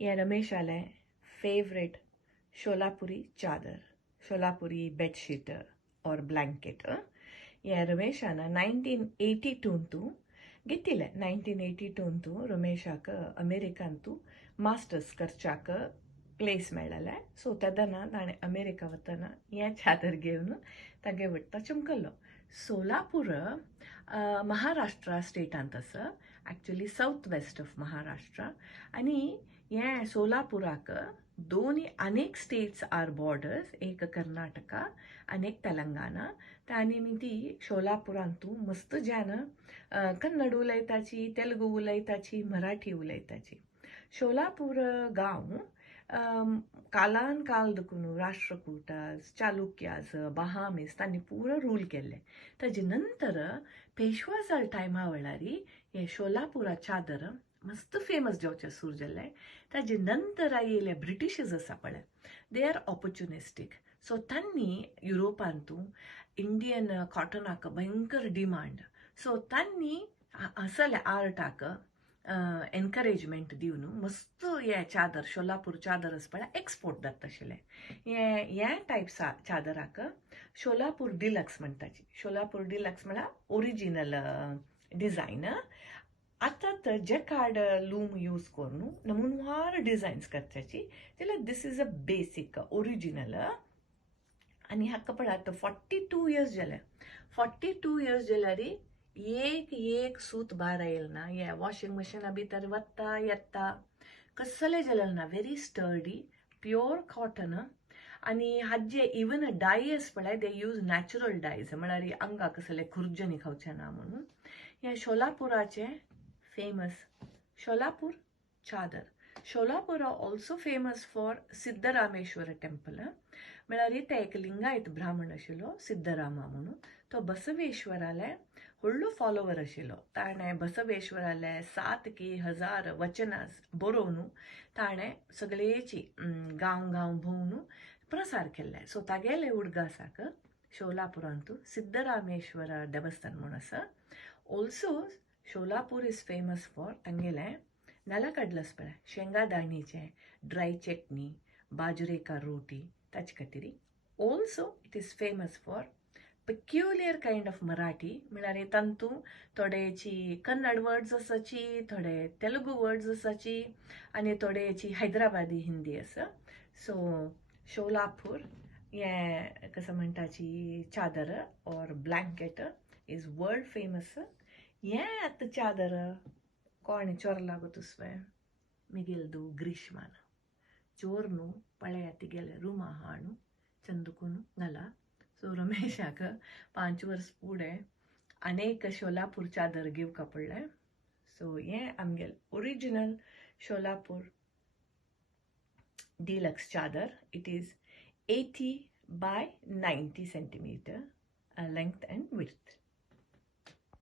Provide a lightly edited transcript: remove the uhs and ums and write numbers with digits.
ये रमेशाले फेवरेट शोलापुरी चादर, शोलापुरी बेडशीट और ब्लैंकेट. ये रमेशान 1982 गित्तिले 1982 रमेशाक अमेरिकांतू मास्टर्स करचाक प्लेस मेळ्ळले. सो तदना ताणें अमेरिका वतना हें चादर घेवन तागे वट्टा चमकल्लो. सोलापूर महाराष्ट्रा स्टेटांत आसा, actually south west of Maharashtra. आनी हें सोलापुराक दोन अनेक स्टेट्स आर बॉर्डर्स, एक कर्नाटका आनी एक तेलंगाना. त्या निमित्ती शोलापुरांतू मस्त जन कन्नड उलयताची, तेलुगू उलयताची, मराठी उलयताची. शोलापूर गांव कालान काल देखून राष्ट्रकूटास, चालुक्यास, बहामीस तांणी पुरो रूल केल्ले. ताजे नंतर पेशवाजाल टायमा वेळारी हे शोलापुरा चादर मस्त फेमस जावचे सुरू जाल्ले. ताजे नंतर आयिल्ले ब्रिटिशर्स आसा पळय, दे आर ऑपॉर्च्युनिस्टीक. सो तांणी युरोपांतू इंडियन कॉटनाक भयंकर डिमांड. सो तांणी असले आर्टाक एनकरेजमेंट दिवन मस्त हे चादर, शोलापूर चादर आसा पळय, एक्सपोर्ट जाता आशिल्ले. हे टायप्स चादराक शोलापूर डिलक्स म्हणटाची. शोलापूर डिलक्स म्हळ्यार ओरिजिनल डिझायन. आतां जे कार्ड लूम यूज करून नमुनवार डिझायन्स करच्याची जाल्यार दिस इज अ बेसिक ओरिजिनल. आनी हाका पळयात 42 इयर्स जाले. 42 इयर्स जाल्यार एक सूत भायर येयल ना. हे वॉशिंग मशीना भितर वता येता कसले जालें ना. Very sturdy, pure cotton. आनी हाजे इवन डायस पळय, दे यूज नॅचरल डायज, म्हळ्यार अंगाक कसले खुर्जनी खावचे ना म्हणून. हे शोलापुराचे फेमस शोलापूर चादर. Solapur also famous for Siddharameshwar temple. म्हळ्यार ते एक लिंगायत ब्राह्मण आशिल्लो सिद्धरामा म्हणून. तो बसवेश्वराले व्हडलो फॉलोवर आशिल्लो. ताणें बसवेश्वराले 7 की 1000 वचनां बरोवन ताणें सगळेची गांव गांव भोंवन प्रसार केल्ले. सो तागेले उडगासाक शोलापुरांतू सिद्धरामेश्वर देवस्थान म्हणून आसा. ऑल्सो शोलापूर इज फेमस फॉर तांगेले नेलकडलस पळय, शेंगा दाणीचे ड्राय चटणी, बाजरे का रोटी ताचे खातीर. Also it is famous for peculiar kind of Marathi. म्हळ्यार तांतू थोडेची कन्नड वर्ड्स आसाची, थोडे तेलुगू वर्ड्स आसाची, आनी थोडेची हैदराबादी हिंदी आसा. सो शोलापूर हे कसं म्हणटाची चादर और ब्लँकेट इज वर्ल्ड फेमस. हे आतां चादर कोण चोरला गो तुसवे मिगेल्दू ग्रीष्मान चोर न्हू पळया तिगेले रुमा हाणू चंदुकून घाला. सो रमेशाक 5 वर्स फुडें अनेक शोलापूर चादर घेवका पडले. सो हे आमगेल ओरिजिनल शोलापूर डिलक्स चादर. It is 80 by 90 centimeter length and width.